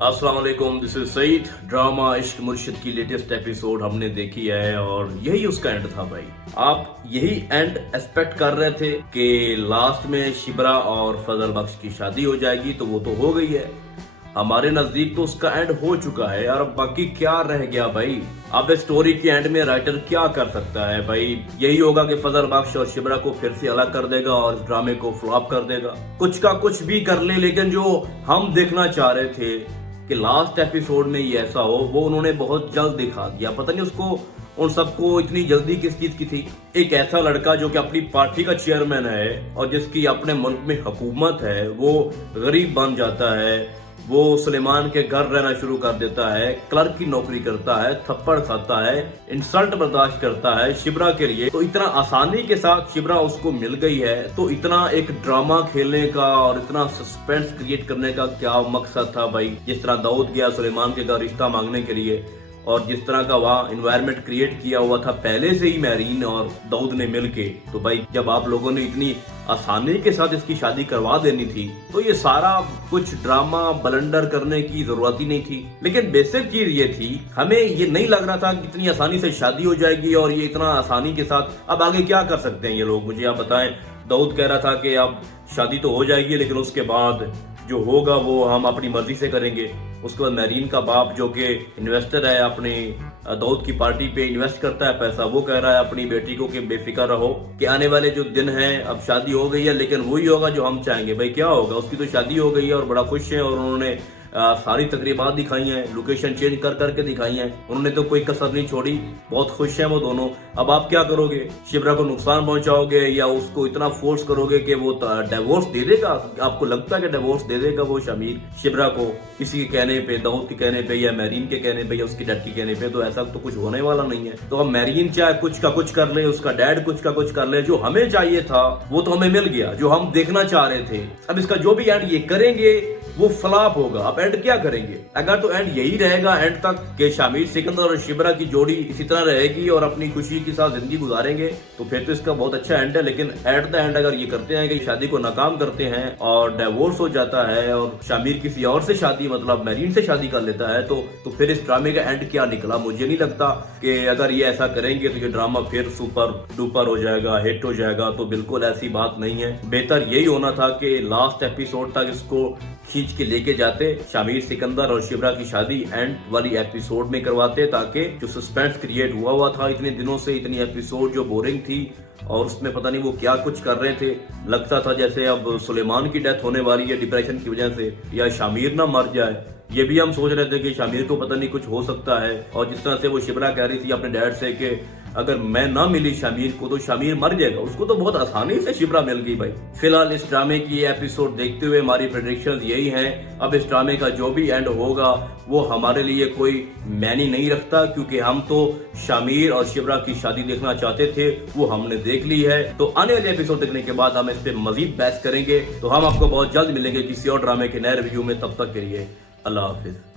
अस्सलाम वालेकुम, this is Saeed. Drama इश्क मुर्शिद की लेटेस्ट एपिसोड हमने देखी है और यही उसका एंड था भाई। आप यही एंड एक्सपेक्ट कर रहे थे कि लास्ट में शिबरा और फजल बख्श की शादी हो जाएगी, तो वो तो हो गई है। हमारे नजदीक तो उसका एंड हो चुका है यार, अब बाकी क्या रह गया भाई। अब स्टोरी के एंड में राइटर क्या कर सकता है भाई? यही होगा कि फजल बख्श और शिबरा को फिर से अलग कर देगा और इस ड्रामे को फ्लॉप कर देगा। कुछ का कुछ भी कर ले, लेकिन जो हम देखना चाह रहे थे कि लास्ट एपिसोड में ही ऐसा हो, वो उन्होंने बहुत जल्द दिखा दिया। पता नहीं उसको उन सबको इतनी जल्दी किस चीज की थी। एक ऐसा लड़का जो कि अपनी पार्टी का चेयरमैन है और जिसकी अपने मुल्क में हुकूमत है, वो गरीब बन जाता है, वो सुलेमान के घर रहना शुरू कर देता है, क्लर्क की नौकरी करता है, थप्पड़ खाता है, इंसल्ट बर्दाश्त करता है शिबरा के लिए। तो इतना आसानी के साथ शिबरा उसको मिल गई है, तो इतना एक ड्रामा खेलने का और इतना सस्पेंस क्रिएट करने का क्या मकसद था भाई? जिस तरह दाऊद गया सुलेमान के घर रिश्ता मांगने के लिए और जिस तरह का वहाँ इन्वायरमेंट क्रिएट किया हुआ था पहले से ही मेरीन और दाऊद ने मिलके, तो भाई जब आप लोगों ने इतनी आसानी के साथ इसकी शादी करवा देनी थी, तो ये सारा कुछ ड्रामा बलंडर करने की जरूरत ही नहीं थी। लेकिन बेसिक चीज ये थी, हमें ये नहीं लग रहा था कि इतनी आसानी से शादी हो जाएगी और ये इतना आसानी के साथ अब आगे क्या कर सकते हैं ये लोग, मुझे आप बताएं। दाऊद कह रहा था कि अब शादी तो हो जाएगी, लेकिन उसके बाद जो होगा वो हम अपनी मर्जी से करेंगे। उसके बाद मेरीन का बाप जो कि इन्वेस्टर है, अपनी दाऊद की पार्टी पे इन्वेस्ट करता है पैसा, वो कह रहा है अपनी बेटी को कि बेफिक्र रहो कि आने वाले जो दिन हैं, अब शादी हो गई है लेकिन वही होगा जो हम चाहेंगे। भाई क्या होगा? उसकी तो शादी हो गई है और बड़ा खुश है और उन्होंने सारी तकरीबात दिखाई हैं, लोकेशन चेंज कर करके दिखाई हैं, उन्होंने तो कोई कसर नहीं छोड़ी, बहुत खुश हैं वो दोनों। अब आप क्या करोगे? शिबरा को नुकसान पहुंचाओगे या उसको इतना फोर्स करोगे कि वो डिवोर्स दे देगा? आपको लगता है कि डिवोर्स दे देगा वो शमीर शिबरा को किसी के कहने पे, दाऊद के कहने पे या मेरीन के कहने पे या उसकी डैड के कहने पे? तो ऐसा तो कुछ होने वाला नहीं है। तो अब मेरीन चाहे कुछ का कुछ कर ले, उसका डैड कुछ का कुछ कर ले, जो हमें चाहिए था वो तो हमें मिल गया, जो हम देखना चाह रहे थे। अब इसका जो भी एंड ये करेंगे वो फ्लॉप होगा। अब एंड क्या करेंगे? अगर तो एंड यही रहेगा एंड तक कि शामिर सिकंदर और शिबरा की जोड़ी इसी तरह रहेगी और अपनी खुशी के साथ जिंदगी गुजारेंगे, तो फिर तो इसका बहुत अच्छा एंड है। लेकिन एट द एंड अगर ये करते हैं कि शादी को नाकाम करते हैं और डिवोर्स हो जाता है और शामिर किसी और से शादी, मतलब मेरीन से शादी कर लेता है, तो फिर इस ड्रामे का एंड क्या निकला? मुझे नहीं लगता कि अगर ये ऐसा करेंगे तो ये ड्रामा फिर सुपर डुपर हो जाएगा, हिट हो जाएगा। तो बिल्कुल ऐसी बात नहीं है। बेहतर यही होना था कि लास्ट एपिसोड तक इसको खींच के लेके जाते, शामिर सिकंदर और शिबरा की शादी एंड वाली एपिसोड में करवाते, ताकि जो सस्पेंस क्रिएट हुआ था इतने दिनों से, इतनी एपिसोड जो बोरिंग थी और उसमें पता नहीं वो क्या कुछ कर रहे थे, लगता था जैसे अब सुलेमान की डेथ होने वाली है डिप्रेशन की वजह से या शामिर ना मर जाए। ये भी हम सोच रहे थे कि शामिर को पता नहीं कुछ हो सकता है। और जिस तरह से वो शिबरा कह रही थी अपने डैड से कि अगर मैं ना मिली शामिर को तो शामिर मर जाएगा, उसको तो बहुत आसानी से शिबरा मिल गई भाई। फिलहाल इस ड्रामे की ये एपिसोड देखते हुए हमारी प्रेडिक्शंस यही हैं। अब इस ड्रामे का जो भी एंड होगा वो हमारे लिए कोई मायने नहीं रखता, क्योंकि हम तो शामिर और शिबरा की शादी देखना चाहते थे, वो हमने देख ली है। तो आने वाले एपिसोड देखने के बाद हम इस पे मजीद बहस करेंगे। तो हम आपको बहुत जल्द मिलेंगे किसी और ड्रामे के नए रिव्यू में। तब तक के लिए अल्लाह हाफिज।